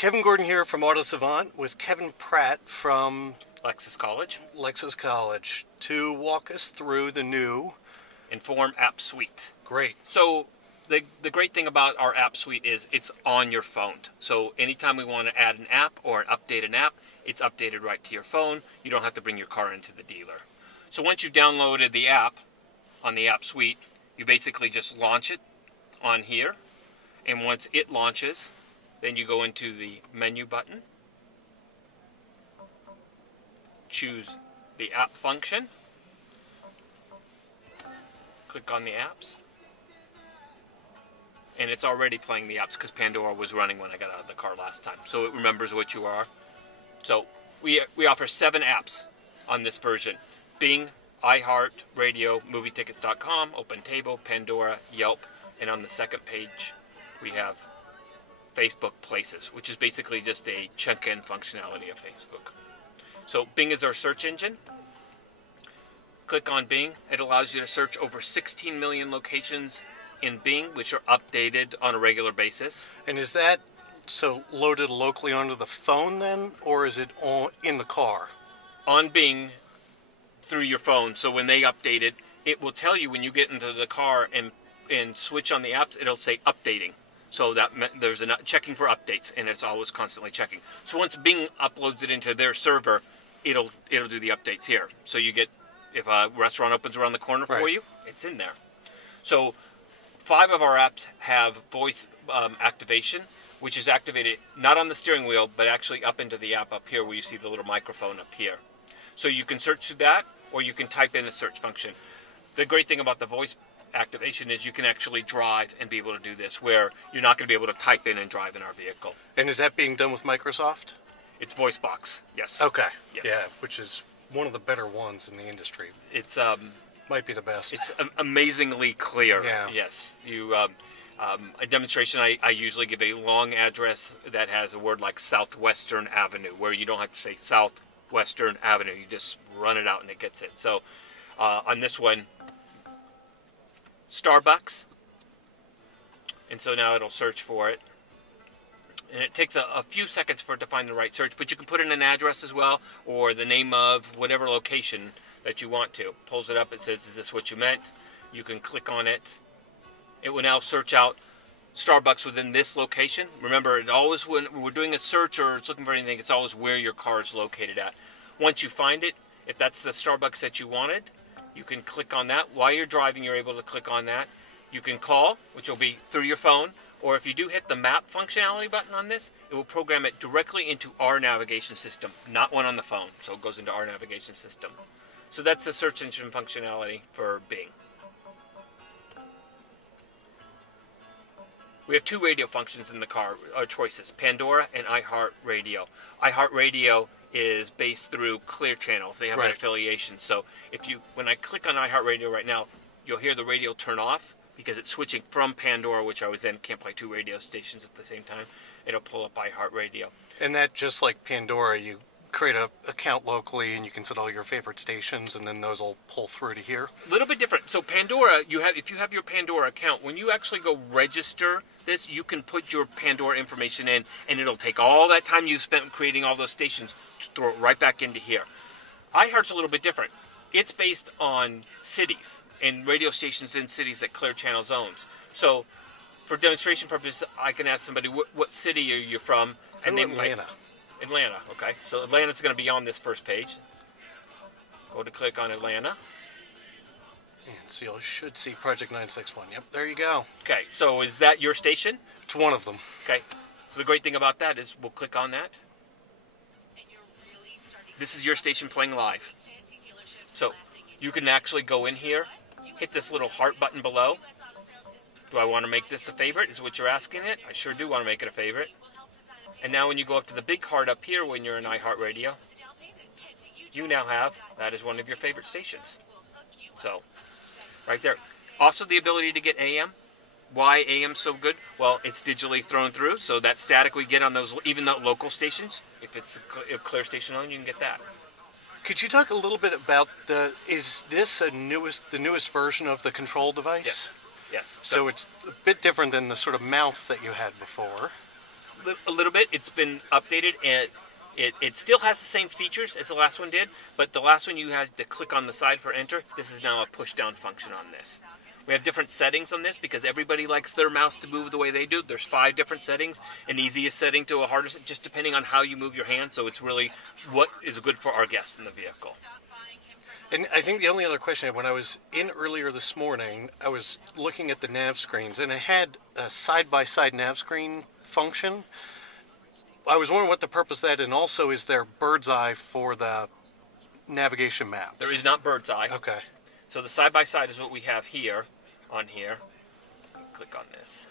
Kevin Gordon here from Auto Savant with Kevin Pratt from Lexus College to walk us through the new Enform app suite. Great. So the great thing about our app suite is it's on your phone. So anytime we want to add an app or update an app, it's updated right to your phone. You don't have to bring your car into the dealer. So once you've downloaded the app on the app suite, you basically just launch it on here. And once it launches, then you go into the menu button, choose the app function, click on the apps, and it's already playing the apps because Pandora was running when I got out of the car last time, so it remembers what you are. So we offer 7 apps on this version: Bing, iHeart, Radio, MovieTickets.com, OpenTable, Pandora, Yelp, and on the second page we have Facebook Places, which is basically just a check-in functionality of Facebook. So Bing is our search engine. Click on Bing. It allows you to search over 16 million locations in Bing, which are updated on a regular basis. And is that loaded locally onto the phone then, or is it in the car? On Bing through your phone. So when they update it, it will tell you when you get into the car and switch on the apps, it'll say updating. So that there's a checking for updates, and it's always constantly checking. So once Bing uploads it into their server, it'll do the updates here. So you get, if a restaurant opens around the corner for you, it's in there. So 5 of our apps have voice activation, which is activated not on the steering wheel, but actually up into the app up here where you see the little microphone up here. So you can search through that, or you can type in a search function. The great thing about the voice activation is you can actually drive and be able to do this, where you're not going to be able to type in and drive in our vehicle. And is that being done with Microsoft? It's VoiceBox, yes. Okay. Yes. Yeah, which is one of the better ones in the industry. It's might be the best. It's amazingly clear. Yeah. Yes. You a demonstration. I usually give a long address that has a word like Southwestern Avenue, where you don't have to say Southwestern Avenue. You just run it out and it gets it. So on this one, Starbucks, and so now it'll search for it, and it takes a few seconds for it to find the right search, but you can put in an address as well, or the name of whatever location that you want to. Pulls it up, it says, is this what you meant? You can click on it. It will now search out Starbucks within this location. Remember, it always, when we're doing a search or it's looking for anything, it's always where your car is located at. Once you find it, if that's the Starbucks that you wanted, you can click on that. While you're driving, you're able to click on that. You can call, which will be through your phone, or if you do hit the map functionality button on this, it will program it directly into our navigation system, not one on the phone. So it goes into our navigation system. So that's the search engine functionality for Bing. We have 2 radio functions in the car, choices, Pandora and iHeart Radio. iHeart Radio is based through Clear Channel. They have an affiliation. So when I click on iHeartRadio right now, you'll hear the radio turn off because it's switching from Pandora, which I was in, can't play 2 radio stations at the same time. It'll pull up iHeartRadio. And that, just like Pandora, you create an account locally and you can set all your favorite stations, and then those will pull through to here. A little bit different. So Pandora, if you have your Pandora account, when you actually go register this, you can put your Pandora information in, and it'll take all that time you spent creating all those stations, throw it right back into here. iHeart's a little bit different. It's based on cities and radio stations in cities that Clear Channel owns. So for demonstration purposes, I can ask somebody, what city are you from? And they Atlanta. Atlanta, okay. So Atlanta's going to be on this first page. Go to click on Atlanta. And so you should see Project 961. Yep, there you go. Okay, so is that your station? It's one of them. Okay, so the great thing about that is we'll click on that. This is your station playing live. So you can actually go in here, hit this little heart button below. Do I want to make this a favorite, is what you're asking it? I sure do want to make it a favorite. And now when you go up to the big heart up here when you're in iHeartRadio, you now have that as one of your favorite stations. So, right there. Also the ability to get AM. Why AM so good? Well, it's digitally thrown through, so that static we get on those, even the local stations, if it's a Clear station on, you can get that. Could you talk a little bit about is this the newest version of the control device? Yes. Yes. So it's a bit different than the sort of mouse that you had before. a little bit. It's been updated, and it still has the same features as the last one did, but the last one you had to click on the side for enter. This is now a push-down function on this. We have different settings on this because everybody likes their mouse to move the way they do. There's 5 different settings, an easiest setting to a hardest, just depending on how you move your hand. So it's really what is good for our guests in the vehicle. And I think the only other question, when I was in earlier this morning, I was looking at the nav screens, and it had a side-by-side nav screen function. I was wondering what the purpose of that, and also is there bird's eye for the navigation maps? There is not bird's eye. Okay. So the side-by-side is what we have here, on here. Click on this.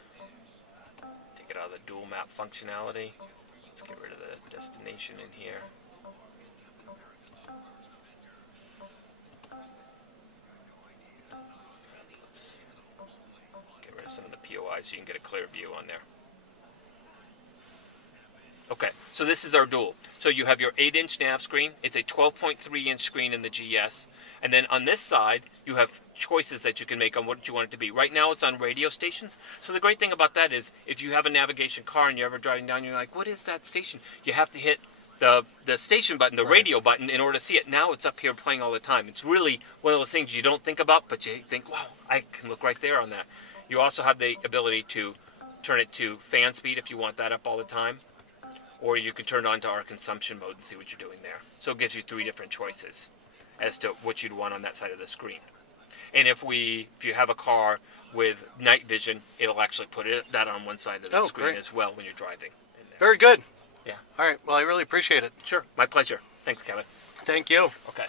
Take it out of the dual map functionality. Let's get rid of the destination in here. Let's get rid of some of the POI so you can get a clear view on there. Okay, so this is our dual. So you have your 8-inch nav screen. It's a 12.3-inch screen in the GS. And then on this side, you have choices that you can make on what you want it to be. Right now, it's on radio stations. So the great thing about that is, if you have a navigation car and you're ever driving down, you're like, what is that station? You have to hit the station button, the radio button, in order to see it. Now it's up here playing all the time. It's really one of those things you don't think about, but you think, wow, I can look right there on that. You also have the ability to turn it to fan speed if you want that up all the time. Or you can turn it on to our consumption mode and see what you're doing there. So it gives you 3 different choices as to what you'd want on that side of the screen. And if you have a car with night vision, it'll actually put that on one side of the screen as well when you're driving. Very good. Yeah. All right. Well, I really appreciate it. Sure. My pleasure. Thanks, Kevin. Thank you. Okay.